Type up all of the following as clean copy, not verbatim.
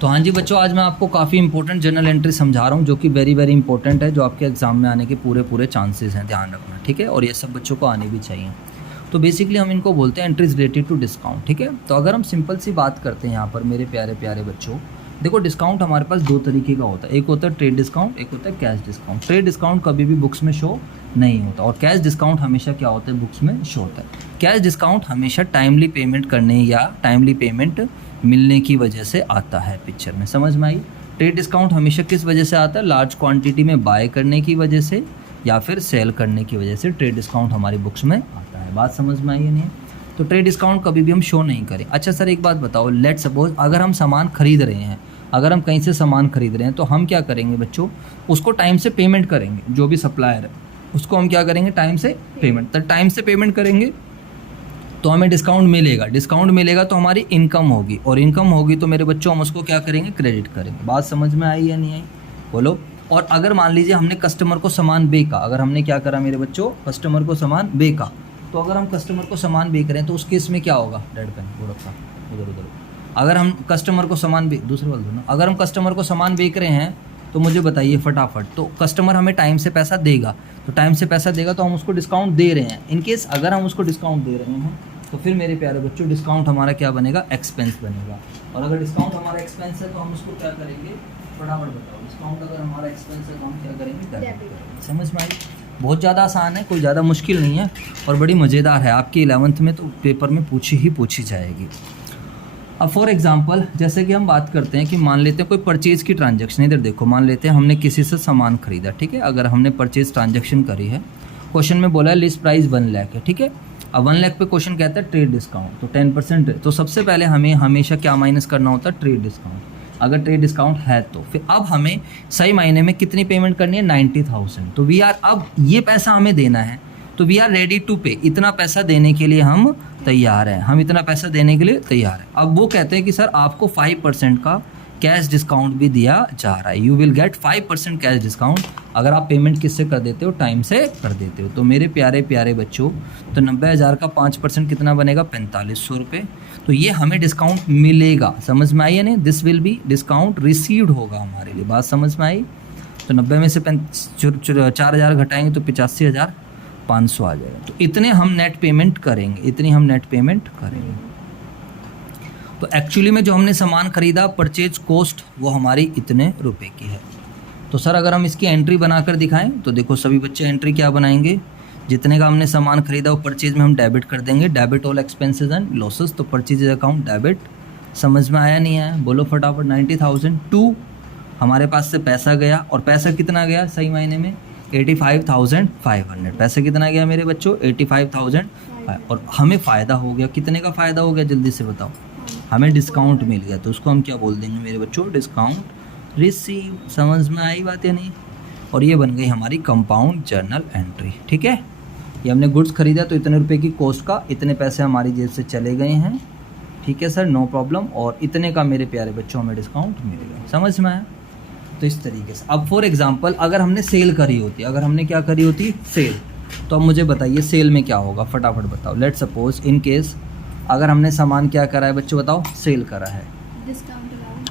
तो हाँ जी बच्चों, आज मैं आपको काफ़ी इंपॉर्टेंट जर्नल एंट्री समझा रहा हूँ जो कि वेरी वेरी इंपॉर्टेंट है, जो आपके एग्जाम में आने के पूरे चांसेस हैं, ध्यान रखना, ठीक है। और ये सब बच्चों को आने भी चाहिए। तो बेसिकली हम इनको बोलते हैं एंट्रीज रिलेटेड टू डिस्काउंट, ठीक है। तो अगर हम सिंपल सी बात करते हैं यहाँ पर मेरे प्यारे प्यारे बच्चों, देखो डिस्काउंट हमारे पास दो तरीके का होता है, एक होता है ट्रेड डिस्काउंट, एक होता है कैश डिस्काउंट। ट्रेड डिस्काउंट कभी भी बुक्स में शो नहीं होता और कैश डिस्काउंट हमेशा क्या होता है, बुक्स में शो होता है। कैश डिस्काउंट हमेशा टाइमली पेमेंट करने या टाइमली पेमेंट मिलने की वजह से आता है, पिक्चर में समझ में आई। ट्रेड डिस्काउंट हमेशा किस वजह से आता है, लार्ज क्वांटिटी में बाय करने की वजह से या फिर सेल करने की वजह से ट्रेड डिस्काउंट हमारी बुक्स में आता है। बात समझ में आई या नहीं? तो ट्रेड डिस्काउंट कभी भी हम शो नहीं करें। अच्छा सर एक बात बताओ, लेट सपोज अगर हम सामान खरीद रहे हैं, अगर हम कहीं से सामान खरीद रहे हैं तो हम क्या करेंगे बच्चों, उसको टाइम से पेमेंट करेंगे। जो भी सप्लायर है उसको हम क्या करेंगे, टाइम से पेमेंट। तो टाइम से पेमेंट करेंगे तो हमें डिस्काउंट मिलेगा, डिस्काउंट मिलेगा तो हमारी इनकम होगी, और इनकम होगी तो मेरे बच्चों हम उसको क्या करेंगे, क्रेडिट करेंगे। बात समझ में आई या नहीं आई, बोलो। और अगर मान लीजिए हमने कस्टमर को सामान बेचा, अगर हमने क्या करा मेरे बच्चों, कस्टमर को सामान बेचा, तो अगर हम कस्टमर को सामान बेच रहे हैं तो उस केस में क्या होगा, डेड पेन वो रखा उधर उधर। अगर हम कस्टमर को सामान दूसरे वाले दो ना, अगर हम कस्टमर को सामान बेच रहे हैं तो मुझे बताइए फटाफट, तो कस्टमर हमें टाइम से पैसा देगा, तो टाइम से पैसा देगा तो हम उसको डिस्काउंट दे रहे हैं। इन केस अगर हम उसको डिस्काउंट दे रहे हैं तो फिर मेरे प्यारे बच्चों डिस्काउंट हमारा क्या बनेगा, एक्सपेंस बनेगा। और अगर डिस्काउंट हमारा एक्सपेंस है तो हम उसको क्या करेंगे, फटाफट बताओ। डिस्काउंट अगर हमारा एक्सपेंस है तो हम क्या करेंगे, समझ में आई। बहुत ज़्यादा आसान है, कोई ज़्यादा मुश्किल नहीं है और बड़ी मज़ेदार है। आपकी 11th में तो पेपर में पूछी जाएगी। अब फॉर एग्जांपल जैसे कि हम बात करते हैं कि मान लेते हैं कोई परचेज़ की ट्रांजैक्शन, इधर देखो, मान लेते हैं हमने किसी से सामान खरीदा, ठीक है। अगर हमने परचेज़ ट्रांजैक्शन करी है, क्वेश्चन में बोला है लिस्ट प्राइस 1 लाख है, ठीक है। अब 1 लाख पे क्वेश्चन कहता है ट्रेड डिस्काउंट, तो 10%। तो सबसे पहले हमें हमेशा क्या माइनस करना होता है, ट्रेड डिस्काउंट। अगर ट्रेड डिस्काउंट है तो फिर अब हमें सही मायने में कितनी पेमेंट करनी है, 90,000। तो वी आर, अब ये पैसा हमें देना है तो वी आर रेडी टू पे, इतना पैसा देने के लिए हम तैयार हैं, हम इतना पैसा देने के लिए तैयार हैं। अब वो कहते हैं कि सर आपको 5% का कैश डिस्काउंट भी दिया जा रहा है, you will get 5% cash discount अगर आप पेमेंट किससे कर देते हो, टाइम से कर देते हो। तो मेरे प्यारे प्यारे बच्चों, तो 90,000 का 5% कितना बनेगा, 4500 रुपये। तो ये हमें डिस्काउंट मिलेगा, समझ में आई या नहीं। This will be discount received होगा हमारे लिए, बात समझ में आई। तो 90 में से 4,000 घटाएंगे तो 85,500 आ जाएगा। तो इतने हम नेट पेमेंट करेंगे, इतनी हम नेट पेमेंट करेंगे। तो एक्चुअली में जो हमने सामान खरीदा, परचेज कॉस्ट वो हमारी इतने रुपए की है। तो सर अगर हम इसकी एंट्री बनाकर दिखाएं तो देखो सभी बच्चे एंट्री क्या बनाएंगे, जितने का हमने सामान खरीदा वो परचेज में हम डेबिट कर देंगे, debit all expenses and losses. तो परचेज अकाउंट डेबिट, समझ में आया नहीं आया, बोलो फटाफट। 90,000 टू हमारे पास से पैसा गया, और पैसा कितना गया सही मायने में, 85,500। पैसा कितना गया मेरे बच्चों, 85,000। और हमें फ़ायदा हो गया, कितने का फ़ायदा हो गया जल्दी से बताओ, हमें डिस्काउंट मिल गया। तो उसको हम क्या बोल देंगे मेरे बच्चों, डिस्काउंट रिसीव। समझ में आई बात या नहीं। और ये बन गई हमारी कंपाउंड जर्नल एंट्री, ठीक है। ये हमने गुड्स खरीदा तो इतने रुपए की कॉस्ट का इतने पैसे हमारी जेब से चले गए हैं, ठीक है सर, नो प्रॉब्लम। और इतने का मेरे प्यारे बच्चों हमें डिस्काउंट मिल गया, समझ में आया। तो इस तरीके से। अब फॉर एग्जांपल अगर हमने सेल करी होती, अगर हमने क्या करी होती, सेल, तो अब मुझे बताइए सेल में क्या होगा, फटाफट बताओ। लेट सपोज इन केस अगर हमने सामान क्या करा है बच्चों, बताओ, सेल करा है, डिस्काउंट अलाउड।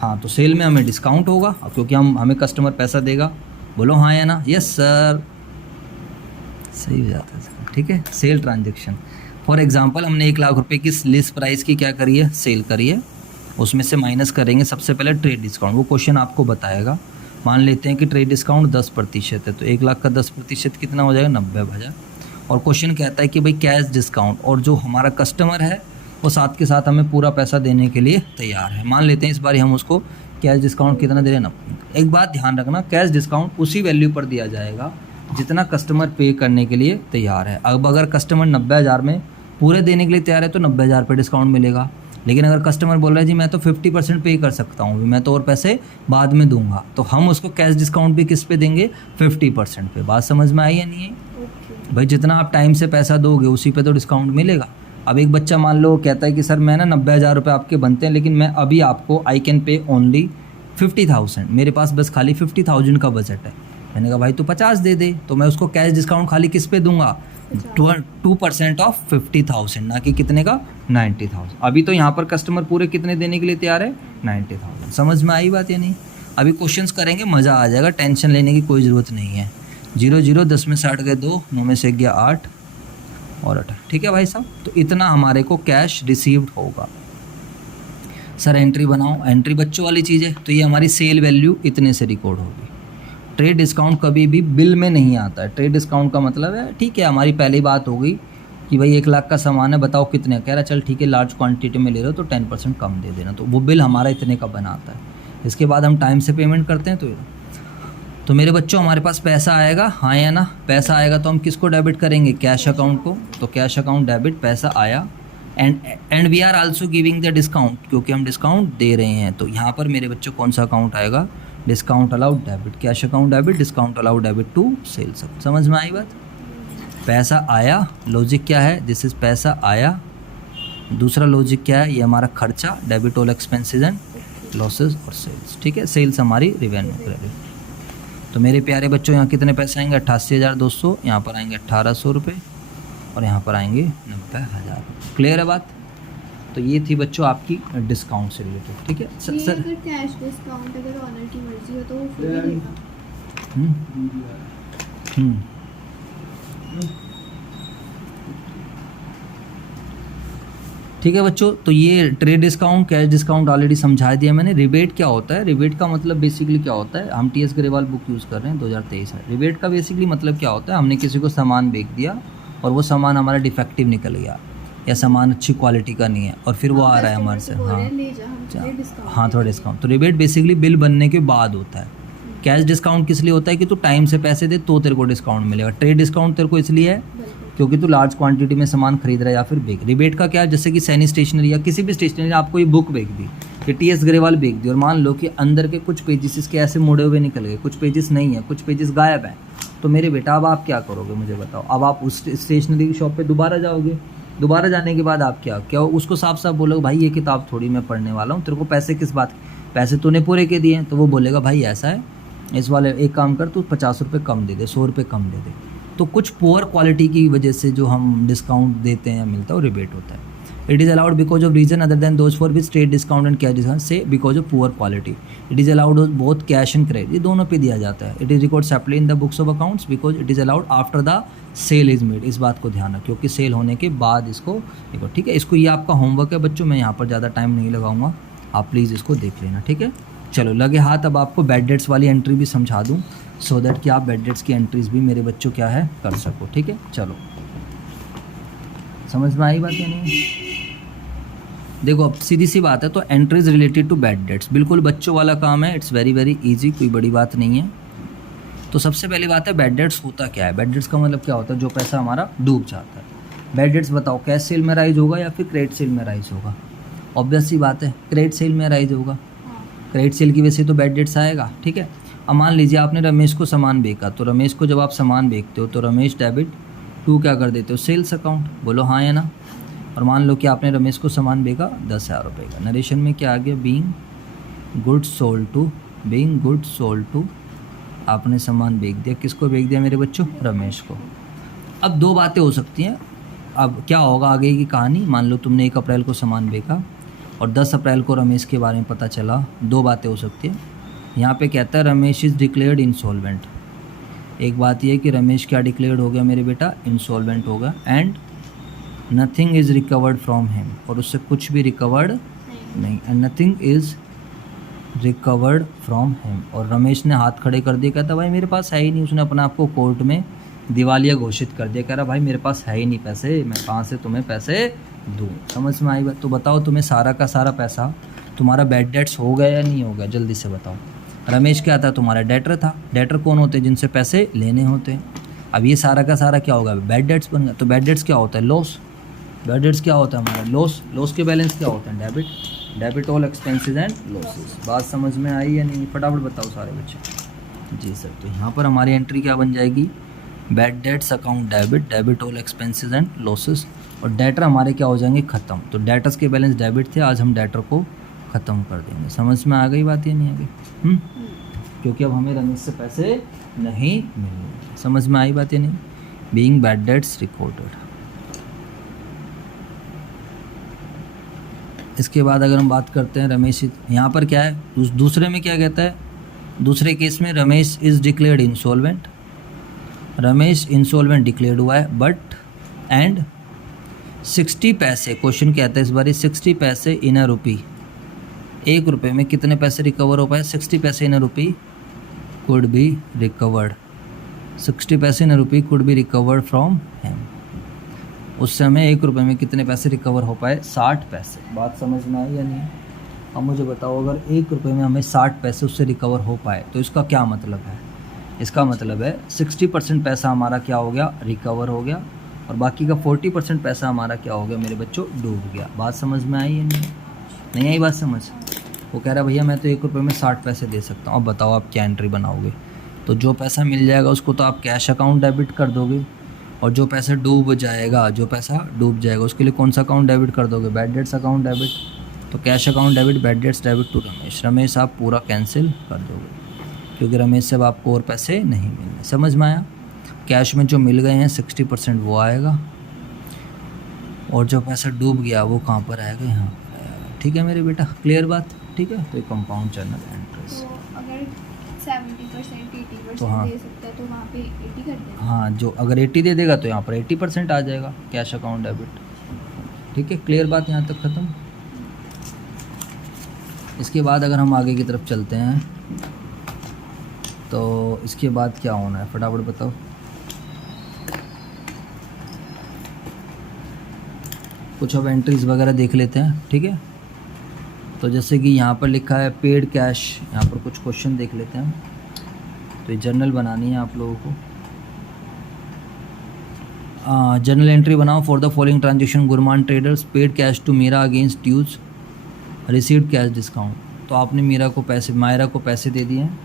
हाँ, तो सेल में हमें डिस्काउंट होगा क्योंकि हमें कस्टमर पैसा देगा। बोलो हाँ या ना, यस सर, सही हो जाता है, ठीक है। सेल ट्रांजेक्शन, फॉर एग्जांपल हमने 1 लाख रुपए की लिस्ट प्राइस की क्या करी है, सेल करी है, उसमें से माइनस करेंगे सबसे पहले ट्रेड डिस्काउंट। वो क्वेश्चन आपको बताएगा, मान लेते हैं कि ट्रेड डिस्काउंट 10% है, तो 1 लाख का 10% कितना हो जाएगा, 90,000। और क्वेश्चन कहता है कि भाई कैश डिस्काउंट, और जो हमारा कस्टमर है वो साथ के साथ हमें पूरा पैसा देने के लिए तैयार है। मान लेते हैं इस बार हम उसको कैश डिस्काउंट कितना दे रहे हैं ना। एक बात ध्यान रखना, कैश डिस्काउंट उसी वैल्यू पर दिया जाएगा जितना कस्टमर पे करने के लिए तैयार है। अब अगर कस्टमर 90,000 में पूरे देने के लिए तैयार है तो 90,000 पे डिस्काउंट मिलेगा। लेकिन अगर कस्टमर बोल रहा है जी मैं तो 50% पे कर सकता हूँ, मैं तो और पैसे बाद में दूंगा, तो हम उसको कैश डिस्काउंट भी किस पे देंगे, 50% पे। बात समझ में आई या नहीं है भाई। जितना आप टाइम से पैसा दोगे उसी पे तो डिस्काउंट मिलेगा। अब एक बच्चा मान लो कहता है कि सर मैं ना 90,000 रुपये आपके बनते हैं, लेकिन मैं अभी आपको आई कैन पे ओनली 50,000, मेरे पास बस खाली 50,000 का बजट है। मैंने कहा भाई तो 50 दे दे, तो मैं उसको कैश डिस्काउंट खाली किस पे दूंगा, 2% ऑफ 50,000, ना कि कितने का 90,000। अभी तो यहाँ पर कस्टमर पूरे कितने देने के लिए तैयार है 90,000। समझ में आई बात या नहीं? अभी क्वेश्चंस करेंगे, मज़ा आ जाएगा, टेंशन लेने की कोई ज़रूरत नहीं है। 0 0 10 में 60 गए 2, 9 में से गया 8 और 8। ठीक है भाई साहब, तो इतना हमारे को कैश रिसीव्ड होगा। सर एंट्री बनाओ, एंट्री बच्चों वाली चीज़ है, तो ये हमारी सेल वैल्यू इतने से रिकॉर्ड होगी। ट्रेड डिस्काउंट कभी भी बिल में नहीं आता है। ट्रेड डिस्काउंट का मतलब है, ठीक है, हमारी पहली बात हो गई कि भाई 1 लाख का सामान है, बताओ कितने, कह रहा चल ठीक है लार्ज क्वांटिटी में ले रहे हो तो 10% कम दे देना, तो वो बिल हमारा इतने का बनाता है। इसके बाद हम टाइम से पेमेंट करते हैं। तो मेरे बच्चों हमारे पास पैसा आएगा, हाँ या ना? पैसा आएगा तो हम किसको डेबिट करेंगे? कैश अकाउंट को। तो कैश अकाउंट डेबिट, पैसा आया, and we are also giving the discount, क्योंकि हम डिस्काउंट दे रहे हैं। तो यहाँ पर मेरे बच्चों कौन सा अकाउंट आएगा? Discount allowed debit. Cash account debit, discount allowed debit to sales. समझ में आई बात? पैसा आया, लॉजिक क्या है? दिस इज पैसा आया। दूसरा लॉजिक क्या है? ये हमारा खर्चा, debit all expenses and losses और सेल्स। ठीक है, सेल्स हमारी रेवेन्यू क्रेडिट। तो मेरे प्यारे बच्चों यहाँ कितने पैसे आएंगे? 88,200, यहाँ पर आएंगे 1,800 रुपये और यहाँ पर आएंगे 90,000। क्लियर है बात? तो ये थी बच्चों आपकी डिस्काउंट से रिलेटेड। ठीक है सर। अगर कैश डिस्काउंट अगर ऑनर की मर्जी हो तो वो फ्री देगा। ठीक है बच्चों, तो ये trade discount, cash discount already समझा दिया मैंने। रिबेट क्या होता है? रिबेट का मतलब बेसिकली क्या होता है? हम T S Grewal book use कर रहे हैं 2023 में। रिबेट का बेसिकली मतलब क्या होता है? हमने किसी को सामान बेच दिया और वो सामान हमारा डिफेक्टिव निकल गया या सामान अच्छी क्वालिटी का नहीं है और फिर वो आ रहा है हमारे से, हाँ थोड़ा डिस्काउंट। तो रिबेट बेसिकली बिल बनने के बाद होता है। कैश डिस्काउंट किस लिए होता है? कि तू टाइम से पैसे दे तो तेरे को डिस्काउंट मिलेगा। ट्रेड डिस्काउंट तेरे को इसलिए है क्योंकि तू लार्ज क्वांटिटी में सामान खरीद रहा है या फिर बेच। रिबेट का क्या है? जैसे कि सैनी स्टेशनरी या किसी भी स्टेशनरी ने आपको ये बुक बेच दी, कि टी एस ग्रेवाल बेच दी, और मान लो कि अंदर के कुछ पेजेस इसके ऐसे मुड़े हुए निकल गए, कुछ पेजेस नहीं है, कुछ पेजेस गायब हैं, तो मेरे बेटा अब आप क्या करोगे मुझे बताओ? अब आप उस स्टेशनरी की शॉप पे दोबारा जाओगे। दोबारा जाने के बाद आप क्या उसको साफ साफ बोलोगे, भाई ये किताब थोड़ी मैं पढ़ने वाला हूँ, तेरे को पैसे किस बात के? पैसे तूने पूरे के दिए हैं। तो वो बोलेगा भाई ऐसा है, इस वाले एक काम कर, तू 50 रुपये कम दे दे, 100 रुपये कम दे दे। तो कुछ पुअर क्वालिटी की वजह से जो हम डिस्काउंट देते हैं मिलता है वो रिबेट होता है। It is allowed because of reason other than those for which trade discount and cash discount से because of poor quality. It is allowed both cash and credit, ये दोनों पे दिया जाता है। It is record separately in the books of accounts because it is allowed after the sale is made. इस बात को ध्यान रखो, क्योंकि सेल होने के बाद इसको देखो। ठीक है, इसको ये आपका होमवर्क है बच्चों, मैं यहाँ पर ज़्यादा टाइम नहीं लगाऊंगा, आप प्लीज़ इसको देख लेना। ठीक है, चलो लगे हाथ। अब आपको बैड डेट्स वाली एंट्री भी समझा दूँ सो दैट कि आप बैड डेट्स की एंट्रीज भी मेरे बच्चों क्या है कर सको। ठीक है, चलो समझ में आई बात या नहीं? देखो अब सीधी सी बात है, तो entries related to bad debts बिल्कुल बच्चों वाला काम है। इट्स वेरी वेरी इजी, कोई बड़ी बात नहीं है। तो सबसे पहली बात है बैड डेट्स होता क्या है? बैड डेट्स का मतलब क्या होता है? जो पैसा हमारा डूब जाता है। बैड डेट्स बताओ, कैश सेल में राइज होगा या फिर क्रेडिट सेल में राइज होगा? ऑब्वियस सी बात है, क्रेडिट सेल में राइज होगा। क्रेडिट सेल की वजह से तो बैड डेट्स आएगा। ठीक है, अब मान लीजिए आपने रमेश को सामान बेचा, तो रमेश को जब आप सामान बेचते हो तो रमेश डेबिट टू क्या कर देते हो? Sales account. बोलो हाँ या ना? और मान लो कि आपने रमेश को सामान बेचा 10,000 रुपये का। नरेशन में क्या आ गया? Being good sold to, being good sold to, आपने सामान बेच दिया। किसको बेच दिया मेरे बच्चों? रमेश को। अब दो बातें हो सकती हैं। अब क्या होगा आगे की कहानी? मान लो तुमने 1 अप्रैल को सामान बेचा और 10 अप्रैल को रमेश के बारे में पता चला। दो बातें हो सकती हैं। यहाँ पे कहता है रमेश इज़ डिक्लेयर्ड इंसॉल्वेंट। एक बात यह है कि रमेश क्या डिक्लेयर्ड हो गया मेरे बेटा? इंसॉल्वेंट हो गया। And nothing is recovered from him, और उससे कुछ भी रिकवर्ड नहीं। And nothing is recovered from him, और रमेश ने हाथ खड़े कर दिए, कहता भाई मेरे पास है ही नहीं। उसने अपना आपको कोर्ट में दिवालिया घोषित कर दिया, कह रहा भाई मेरे पास है ही नहीं पैसे, मैं कहाँ से तुम्हें पैसे दूँ? समझ में आई बात? तो बताओ तुम्हें सारा का सारा पैसा तुम्हारा बैड डेट्स हो गया या नहीं हो गया? जल्दी से बताओ। रमेश क्या था? तुम्हारा डेटर था। डेटर कौन होते हैं? जिनसे पैसे लेने होते हैं। अब ये सारा का सारा क्या होगा? बैड डेट्स बन गया। तो बैड डेट्स क्या होता है? लॉस। बैड डेट्स क्या होता है हमारा? लॉस। लॉस के बैलेंस क्या होता है? Debit. Debit all expenses and losses. बात समझ में आई या नहीं? फटाफट बताओ सारे बच्चे। जी सर, तो यहाँ पर हमारी एंट्री क्या बन जाएगी? Bad debts account debit, debit all expenses and losses, और डेटर हमारे क्या हो जाएंगे? ख़त्म। तो डेटर्स के बैलेंस डेबिट थे, आज हम डेटर को ख़त्म कर देंगे। समझ में आ गई बात या नहीं आ गई? क्योंकि अब हमें रमेश से पैसे नहीं मिलेंगे। समझ में आई बात या नहीं? Being bad debts recorded. इसके बाद अगर हम बात करते हैं रमेश, यहाँ पर क्या है, दूसरे में क्या कहता है, दूसरे केस में Ramesh is declared insolvent, Ramesh insolvent declared हुआ है, बट एंड 60 पैसे, क्वेश्चन कहता है इस बार 60 पैसे इन अ रुपी, 1 रुपये में कितने पैसे रिकवर हो पाए, 60 पैसे in a rupee could be recovered, 60 पैसे in a rupee could be recovered from him. उस समय 1 रुपये में कितने पैसे रिकवर हो पाए, 60 पैसे। बात समझ में आई या नहीं? अब मुझे बताओ, अगर 1 रुपये में हमें 60 पैसे उससे रिकवर हो पाए तो इसका क्या मतलब है? इसका मतलब है 60% पैसा हमारा क्या हो गया, रिकवर हो गया, और बाकी का 40% पैसा हमारा क्या हो गया मेरे बच्चों, डूब गया। बात समझ में आई या नहीं आई बात समझ? वो कह रहा है भैया मैं तो 1 रुपये में 60 पैसे दे सकता हूँ, अब बताओ आप क्या एंट्री बनाओगे? तो जो पैसा मिल जाएगा उसको तो आप कैश अकाउंट डेबिट कर दोगे, और जो पैसा डूब जाएगा, उसके लिए कौन सा अकाउंट डेबिट कर दोगे, बैड डेट्स अकाउंट डेबिट। तो cash account debit, bad debts debit to Ramesh आप पूरा कैंसिल कर दोगे, क्योंकि रमेश से अब आपको और पैसे नहीं मिलने। समझ में आया? कैश में जो मिल गए हैं 60% वो आएगा, और जो पैसा डूब गया वो कहाँ पर आएगा, यहाँ पर आएगा। ठीक है मेरे बेटा, क्लियर बात? ठीक है, तो ये कंपाउंड जर्नल एंट्रीज। तो अगर 70% 80% तो हाँ, दे सकता है तो वहाँ पे 80 कर देना। हाँ, जो अगर 80 दे देगा तो यहाँ पर 80% आ जाएगा कैश अकाउंट डेबिट। ठीक है, क्लियर बात यहाँ तक ख़त्म। इसके बाद अगर हम आगे की तरफ चलते हैं तो इसके बाद क्या होना है, फटाफट बताओ। कुछ अब एंट्रीज वगैरह देख लेते हैं। ठीक है, तो जैसे कि यहाँ पर लिखा है पेड कैश, यहाँ पर कुछ क्वेश्चन देख लेते हैं हम। तो ये जर्नल बनानी है आप लोगों को। जर्नल एंट्री बनाओ for the following transaction, Gurman traders paid cash to Meera against dues, received cash discount. तो आपने मायरा को पैसे दे दिए हैं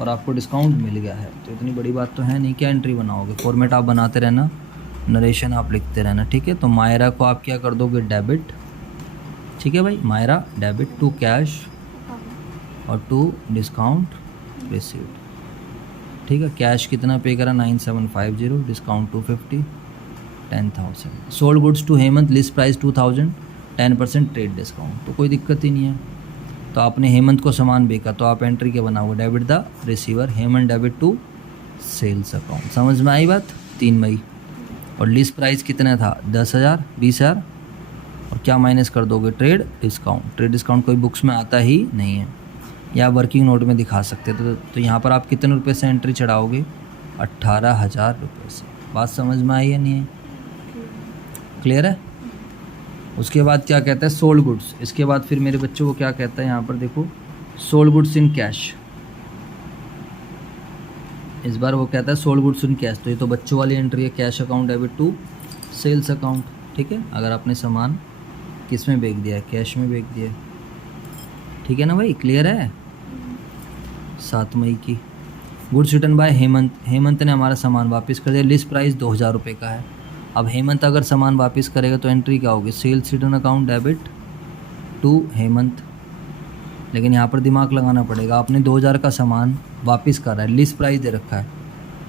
और आपको डिस्काउंट मिल गया है, तो इतनी बड़ी बात तो है नहीं। क्या एंट्री बनाओगे, फॉर्मेट आप बनाते रहना, नरेशन आप लिखते रहना। ठीक है, तो मायरा को आप क्या कर दोगे, डेबिट। ठीक है भाई, मायरा डेबिट टू कैश और टू डिस्काउंट रिसीव्ड। ठीक है, कैश कितना पे करा 9750, डिस्काउंट 250, 10,000। Sold goods to Hemant, list price 2000, 10% trade discount. तो कोई दिक्कत ही नहीं है। तो आपने हेमंत को सामान बेचा, तो आप एंट्री क्या बनाओगे, debit the receiver, Hemant debit to sales account. समझ में आई बात? 3 मई। और लिस्ट प्राइस कितना था, 10,000, 20,000, और क्या माइनस कर दोगे, ट्रेड डिस्काउंट। ट्रेड डिस्काउंट कोई बुक्स में आता ही नहीं है, या वर्किंग नोट में दिखा सकते थे। तो यहाँ पर आप कितने रुपए से एंट्री चढ़ाओगे, 18,000 रुपये से। बात समझ में आई है नहीं है? क्लियर है? उसके बाद क्या कहता है, सोल्ड गुड्स। इसके बाद फिर मेरे बच्चों को क्या कहता है, यहाँ पर देखो, सोल्ड गुड्स इन कैश। इस बार वो कहता है सोल्ड गुड्स इन कैश। तो ये तो बच्चों वाली एंट्री है, cash account debit to sales account. ठीक है, अगर आपने सामान किस में बेच दिया है, कैश में बेच दिया है। ठीक है ना भाई, क्लियर है? 7 मई की। Goods return by Hemant, Hemant ने हमारा सामान वापस कर दिया, लिस्ट प्राइस 2,000 रुपये का है। अब हेमंत अगर सामान वापस करेगा तो एंट्री क्या होगी, sales return account debit to Hemant. लेकिन यहाँ पर दिमाग लगाना पड़ेगा, आपने 2,000 का सामान वापस कर रहा है, लिस्ट प्राइस दे रखा है,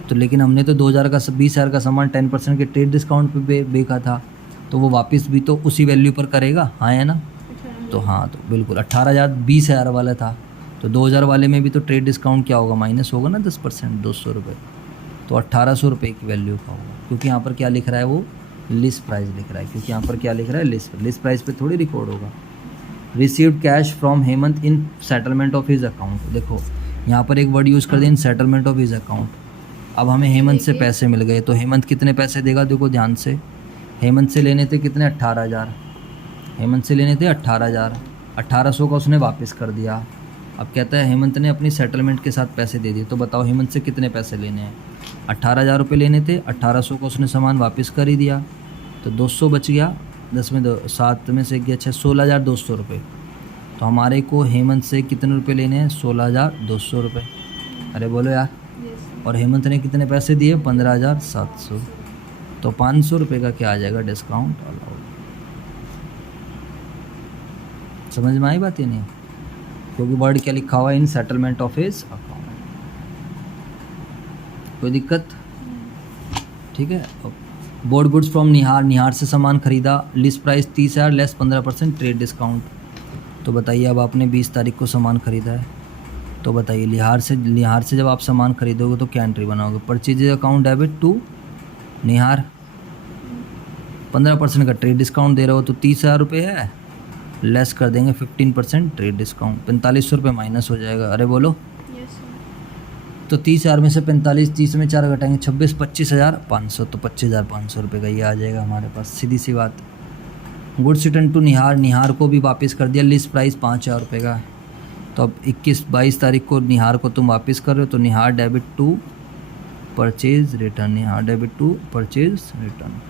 तो लेकिन हमने तो 2,000 का 20,000 का सामान 10% के ट्रेड डिस्काउंट पे बेचा था, तो वो वापस भी तो उसी वैल्यू पर करेगा, हाँ है ना? तो हाँ, तो बिल्कुल 18,000 20,000 वाला था, तो 2,000 वाले में भी तो ट्रेड डिस्काउंट क्या होगा, माइनस होगा ना 10%, 200 रुपये। तो 1,800 रुपये की वैल्यू का होगा, क्योंकि यहाँ पर क्या लिख रहा है, वो लिस्ट प्राइस लिख रहा है, क्योंकि यहाँ पर क्या लिख रहा है, लिस्ट प्राइस पे थोड़ी रिकॉर्ड होगा। Received cash from Hemant in settlement of his account. देखो यहाँ पर एक वर्ड यूज़ कर दें, इन सेटलमेंट ऑफ हिज अकाउंट। अब हमें हेमंत से पैसे मिल गए, तो हेमंत कितने पैसे देगा, देखो ध्यान से, हेमंत से लेने थे कितने, 18,000। हेमंत से लेने थे 18,000, 1,800 का उसने वापस कर दिया। अब कहता है हेमंत ने अपनी सेटलमेंट के साथ पैसे दे दिए, तो बताओ हेमंत से कितने पैसे लेने हैं, 18,000 रुपये लेने थे, 1,800 का उसने सामान वापस कर ही दिया, तो 200 बच गया, 10 में 7 में से गया 6, 16,200 रुपये। तो हमारे को हेमंत से कितने रुपए लेने हैं, 16,200 रुपये। अरे बोलो यार। और हेमंत ने कितने पैसे दिए, 15,700। तो 500 रुपये का क्या आ जाएगा, डिस्काउंट अलाउड। समझ में आई बात? ये नहीं, क्योंकि वर्ड क्या लिखा हुआ है, इन सेटलमेंट ऑफ हिज अकाउंट। कोई दिक्कत? ठीक है। बोर्ड गुड्स फ्रॉम निहार, निहार से सामान खरीदा, list price 30,000 less 15% trade discount. तो बताइए अब आपने 20 तारीख को सामान खरीदा है, तो बताइए निहार से जब आप सामान खरीदोगे तो क्या एंट्री बनाओगे? परचेज अकाउंट डेबिट टू निहार, 15% का ट्रेड डिस्काउंट दे रहे हो तो 30,000 रुपये है, लेस कर देंगे 15% ट्रेड डिस्काउंट, 4500 रुपये माइनस हो जाएगा। अरे बोलो, यस सर। तो 30,000 में से 45, 30 में 4 घटाएंगे 26, 25,500, तो 25,500 रुपये का ये आ जाएगा हमारे पास, सीधी सी बात। गुड्स रिटर्न टू निहार, निहार को भी वापस कर दिया, लिस्ट प्राइस 5,000 रुपये का है, तो अब 22 तारीख को निहार को तुम वापस कर रहे हो, तो Nihar debit to purchase return, Nihar debit to purchase return.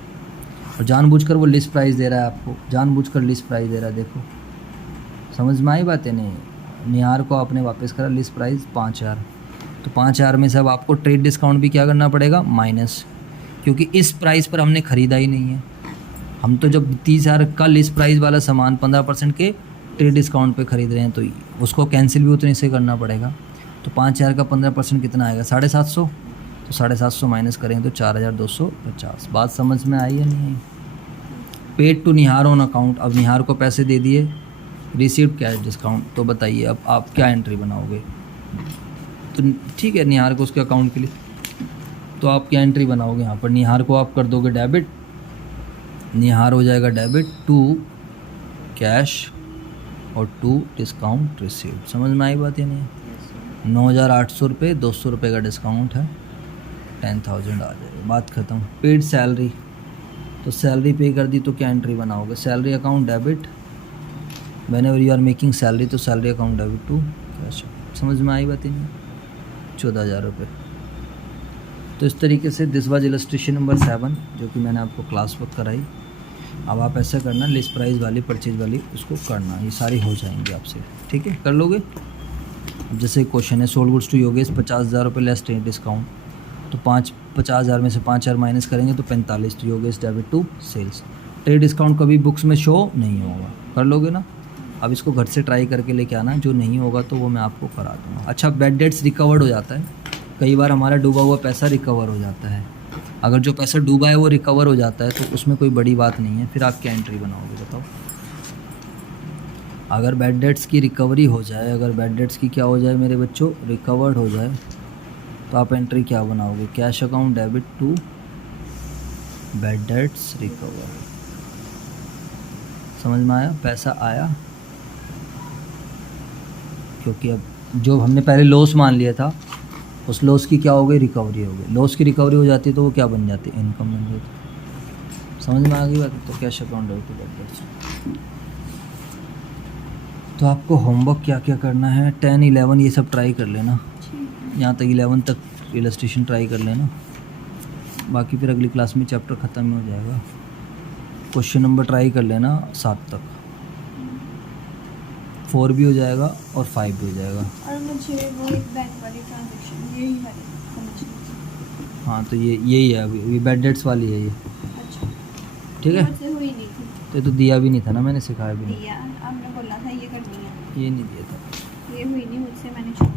और जानबूझकर वो लिस्ट प्राइस दे रहा है आपको, जानबूझकर लिस्ट प्राइस दे रहा है, देखो समझ में आई बातें? नहीं, निहार को आपने वापस करा, लिस्ट प्राइस 5,000, तो 5,000 में से अब आपको ट्रेड डिस्काउंट भी क्या करना पड़ेगा? माइनस, क्योंकि इस प्राइस पर हमने ख़रीदा ही नहीं है। हम तो जब 30,000 का लिस्ट प्राइस वाला सामान 15% के ट्रेड डिस्काउंट पे ख़रीद रहे हैं, तो उसको कैंसिल भी उतने से करना पड़ेगा। तो 5,000 का 15% कितना आएगा? 750, तो 750 माइनस करेंगे तो 4,250। बात समझ में आई या नहीं? Paid to Nihar on account, अब निहार को पैसे दे दिए, रिसीव्ड कैश डिस्काउंट, तो बताइए अब आप क्या एंट्री बनाओगे? तो ठीक है, निहार को उसके अकाउंट के लिए, तो आप क्या एंट्री बनाओगे यहाँ पर? निहार को आप कर दोगे डेबिट, निहार हो जाएगा डेबिट टू कैश और टू डिस्काउंट रिसीव्ड। समझ में आई बात या नहीं? 9,800 रुपये, 200 रुपये का डिस्काउंट है, 10,000 आ जाएगा, बात ख़त्म। पेड सैलरी, तो सैलरी पे कर दी, तो क्या एंट्री बनाओगे? Salary account debit, whenever you are making salary, तो salary account debit to cash. समझ में आई बात ही नहीं? 14,000 रुपये। तो इस तरीके से दिस वाज इलस्ट्रेशन नंबर 7, जो कि मैंने आपको क्लास वर्क कराई। अब आप ऐसा करना, लिस्ट प्राइस वाली, परचेज वाली, उसको करना, ये सारी हो जाएंगी आपसे, ठीक है? कर लोगे? अब जैसे क्वेश्चन है, सोल्ड गुड्स टू योगेश 50,000 रुपये लेस ट्रेड डिस्काउंट, तो 50,000 में से 5,000 माइनस करेंगे तो 45, तो Yogesh debit to sales. Trade discount कभी बुक्स में शो नहीं होगा, कर लोगे ना? अब इसको घर से ट्राई करके लेके आना, जो नहीं होगा तो वो मैं आपको करा दूँगा। अच्छा, बैड डेट्स रिकवर्ड हो जाता है, कई बार हमारा डूबा हुआ पैसा रिकवर हो जाता है। अगर जो पैसा डूबा है वो रिकवर हो जाता है तो उसमें कोई बड़ी बात नहीं है, फिर आप क्या एंट्री बनाओगे बताओ? अगर बैड डेट्स की रिकवरी हो जाए, अगर बैड डेट्स की क्या हो जाए मेरे बच्चों? रिकवर्ड हो जाए, तो आप एंट्री क्या बनाओगे? Cash account debit to bad debts recover. समझ में आया? पैसा आया, क्योंकि अब जो हमने पहले लॉस मान लिया था, उस लॉस की क्या हो गई? रिकवरी हो गई। लॉस की रिकवरी हो जाती है तो वो क्या बन जाती है? इनकम बन जाती। समझ में आ गई बात? तो cash account debit to bad debts. तो आपको होमवर्क क्या क्या करना है? 10, 11 ये सब ट्राई कर लेना, यहाँ तक 11 तक इलस्ट्रेशन ट्राई कर लेना, बाकी फिर अगली क्लास में चैप्टर ख़त्म ही हो जाएगा। क्वेश्चन नंबर ट्राई कर लेना 7 तक, 4 भी हो जाएगा और 5 भी हो जाएगा। और मुझे वो एक बैंक वाली ट्रांजैक्शन यही वाली समझनी थी। हाँ, तो यही है, अभी बैड डेट्स वाली है ये, अच्छा, ठीक है? मुझसे हुई नहीं थी। तो दिया भी नहीं था ना, मैंने सिखाया भी नहीं, दिया, आपने बोला था ये करनी है, ये नहीं दिया था। ये हुई नहीं मुझसे, मैंने छोड़